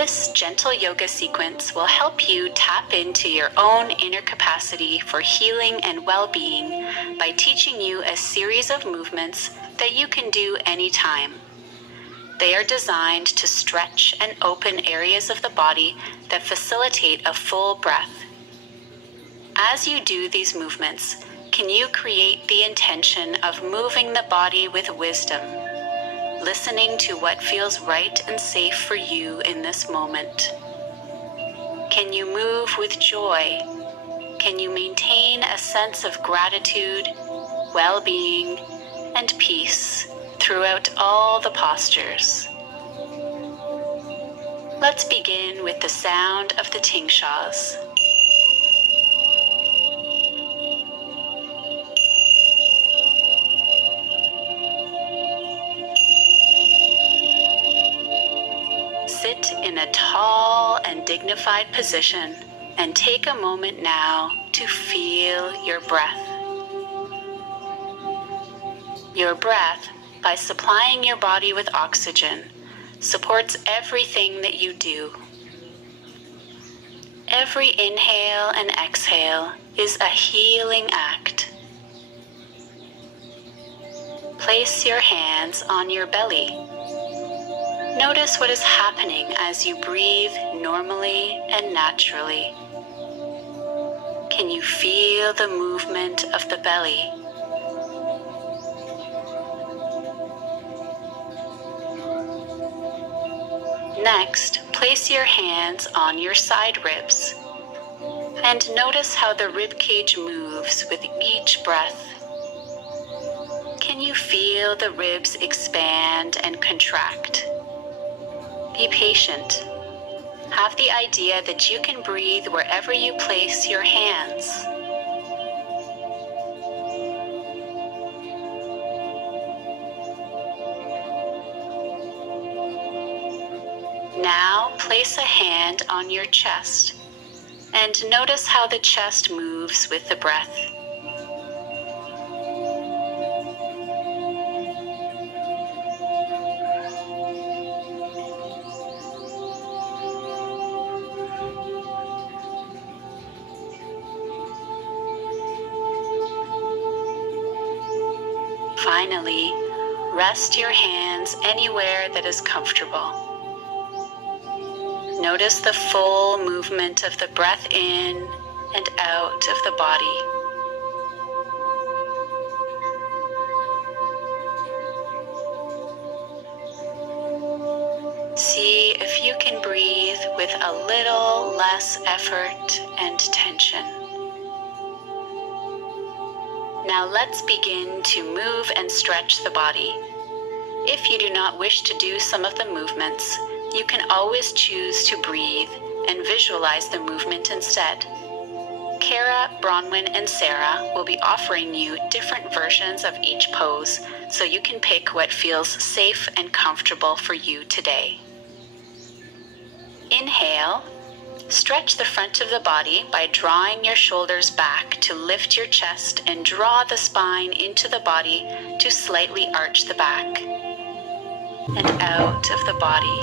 This gentle yoga sequence will help you tap into your own inner capacity for healing and well-being by teaching you a series of movements that you can do anytime. They are designed to stretch and open areas of the body that facilitate a full breath. As you do these movements, can you create the intention of moving the body with wisdom, listening to what feels right and safe for you in this moment? Can you move with joy? Can you maintain a sense of gratitude, well-being, and peace throughout all the postures? Let's begin with the sound of the tingshas. Sit in a tall and dignified position and take a moment now to feel your breath. Your breath, by supplying your body with oxygen, supports everything that you do. Every inhale and exhale is a healing act. Place your hands on your belly. Notice what is happening as you breathe normally and naturally. Can you feel the movement of the belly? Next, place your hands on your side ribs and notice how the rib cage moves with each breath. Can you feel the ribs expand and contract? Be patient. Have the idea that you can breathe wherever you place your hands. Now place a hand on your chest and notice how the chest moves with the breath. Finally, rest your hands anywhere that is comfortable. Notice the full movement of the breath in and out of the body. See if you can breathe with a little less effort and tension. Now let's begin to move and stretch the body. If you do not wish to do some of the movements, you can always choose to breathe and visualize the movement instead. Kara, Bronwyn, and Sarah will be offering you different versions of each pose so you can pick what feels safe and comfortable for you today. Inhale. Stretch the front of the body by drawing your shoulders back to lift your chest and draw the spine into the body to slightly arch the back and out of the body.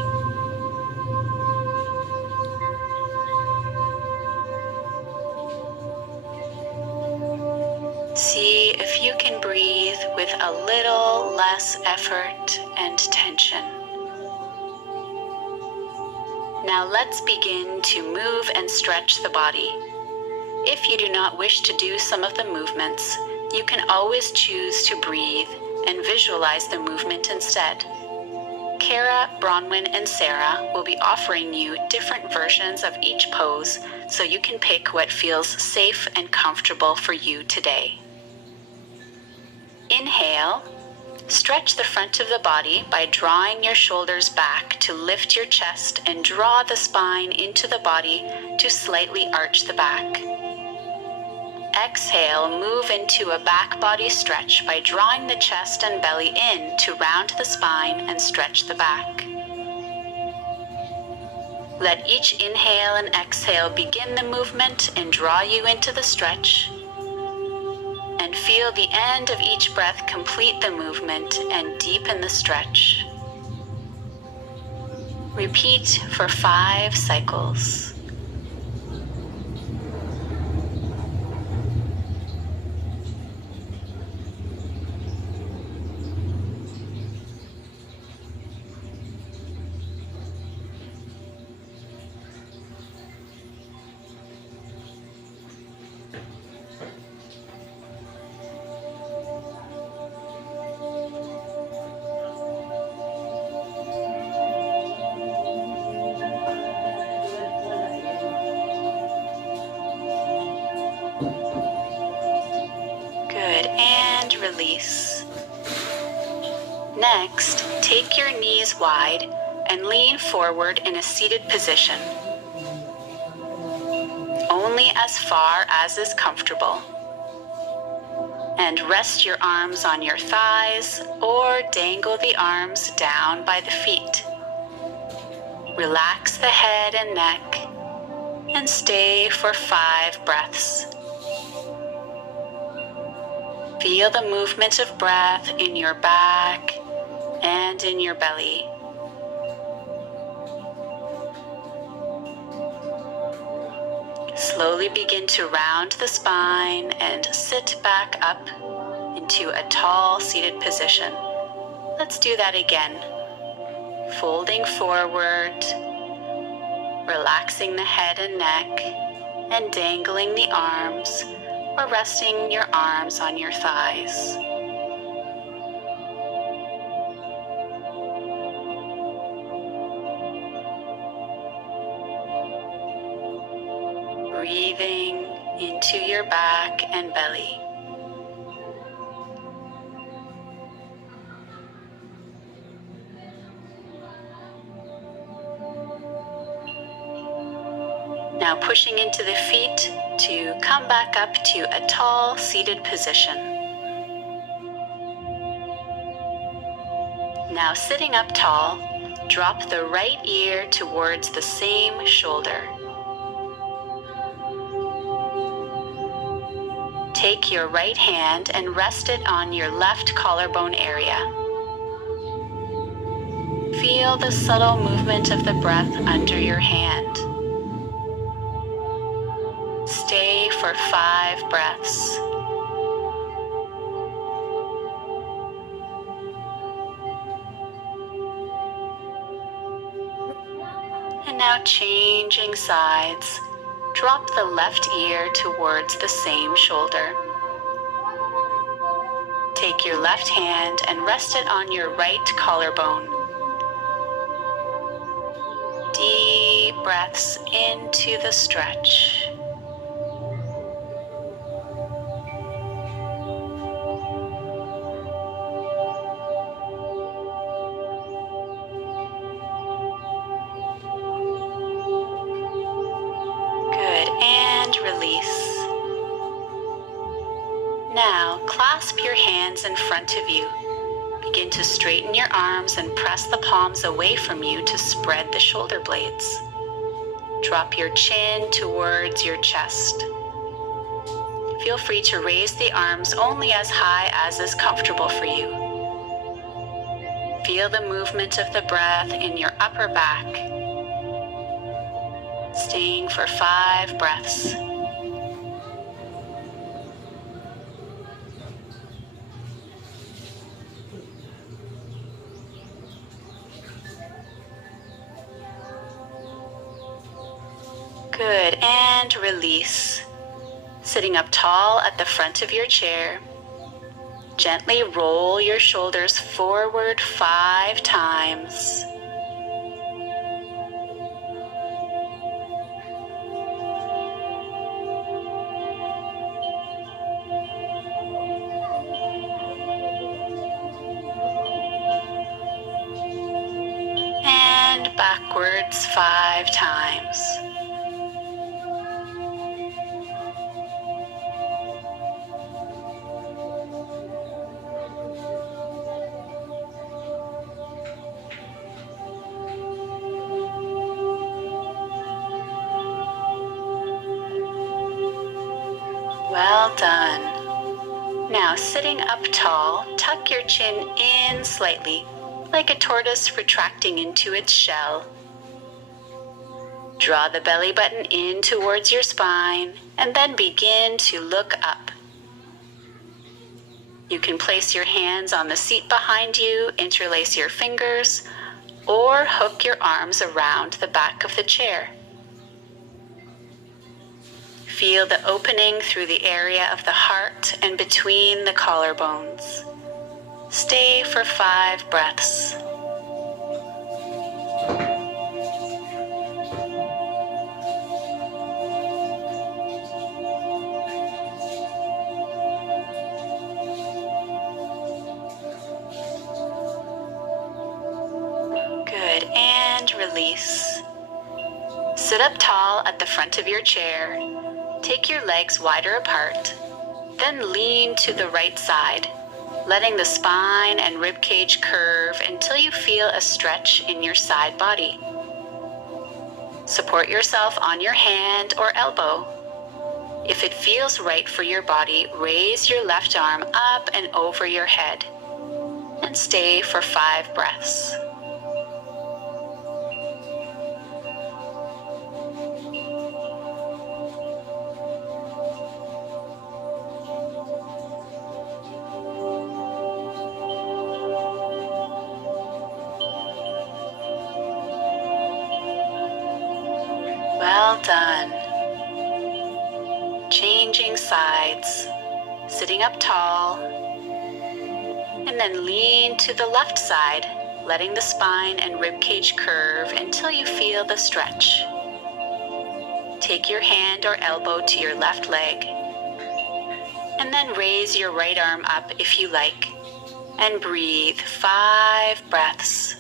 See if you can breathe with a little less effort and tension. Now let's begin to move and stretch the body. If you do not wish to do some of the movements, you can always choose to breathe and visualize the movement instead. Kara, Bronwyn, and Sarah will be offering you different versions of each pose so you can pick what feels safe and comfortable for you today. Inhale. Stretch the front of the body by drawing your shoulders back to lift your chest and draw the spine into the body to slightly arch the back. Exhale, move into a back body stretch by drawing the chest and belly in to round the spine and stretch the back. Let each inhale and exhale begin the movement and draw you into the stretch. And feel the end of each breath complete the movement and deepen the stretch. Repeat for 5 cycles. Good, and release. Next, take your knees wide and lean forward in a seated position, only as far as is comfortable. And rest your arms on your thighs or dangle the arms down by the feet. Relax the head and neck and stay for 5 breaths. Feel the movement of breath in your back and in your belly. Slowly begin to round the spine and sit back up into a tall seated position. Let's do that again. Folding forward, relaxing the head and neck, and dangling the arms or resting your arms on your thighs. Breathing into your back and belly. Now pushing into the feet to come back up to a tall seated position. Now sitting up tall, drop the right ear towards the same shoulder. Take your right hand and rest it on your left collarbone area. Feel the subtle movement of the breath under your hand. Stay for 5 breaths. And now changing sides, drop the left ear towards the same shoulder. Take your left hand and rest it on your right collarbone. Deep breaths into the stretch. Release. Now, clasp your hands in front of you. Begin to straighten your arms and press the palms away from you to spread the shoulder blades. Drop your chin towards your chest. Feel free to raise the arms only as high as is comfortable for you. Feel the movement of the breath in your upper back. Staying for 5 breaths. Good, and release. Sitting up tall at the front of your chair, gently roll your shoulders forward 5 times. And backwards 5 times. Well done. Now sitting up tall, tuck your chin in slightly, like a tortoise retracting into its shell, Draw the belly button in towards your spine and then begin to look up. You can place your hands on the seat behind you, interlace your fingers, or hook your arms around the back of the chair. Feel the opening through the area of the heart and between the collarbones. Stay for 5 breaths. Good, and release. Sit up tall at the front of your chair. Take your legs wider apart. Then lean to the right side, letting the spine and ribcage curve until you feel a stretch in your side body. Support yourself on your hand or elbow. If it feels right for your body, raise your left arm up and over your head, and stay for 5 breaths. Well done. Changing sides, sitting up tall, and then lean to the left side, letting the spine and ribcage curve until you feel the stretch. Take your hand or elbow to your left leg, and then raise your right arm up if you like, and breathe 5 breaths.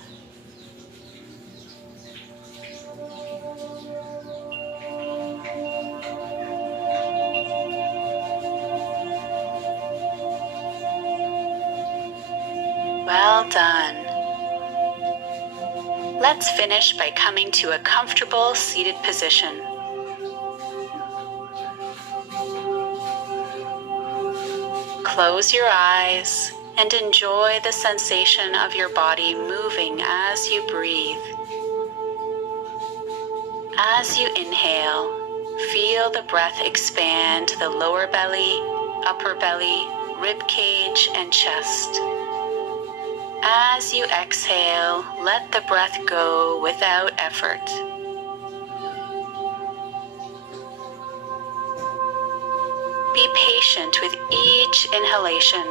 Well done. Let's finish by coming to a comfortable seated position. Close your eyes and enjoy the sensation of your body moving as you breathe. As you inhale, feel the breath expand the lower belly, upper belly, rib cage, and chest. As you exhale, let the breath go without effort. Be patient with each inhalation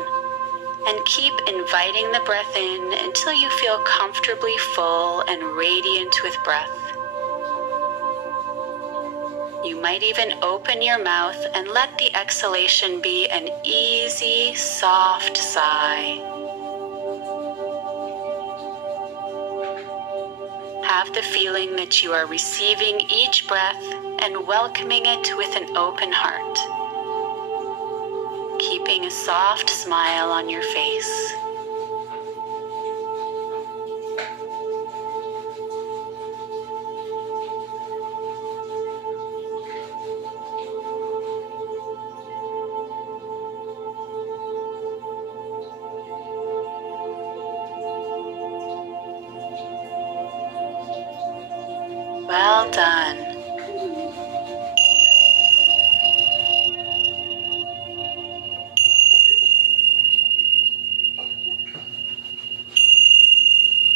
and keep inviting the breath in until you feel comfortably full and radiant with breath. You might even open your mouth and let the exhalation be an easy, soft sigh. Have the feeling that you are receiving each breath and welcoming it with an open heart, keeping a soft smile on your face. Well done.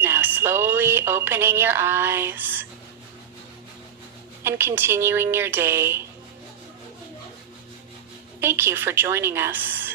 Now slowly opening your eyes and continuing your day. Thank you for joining us.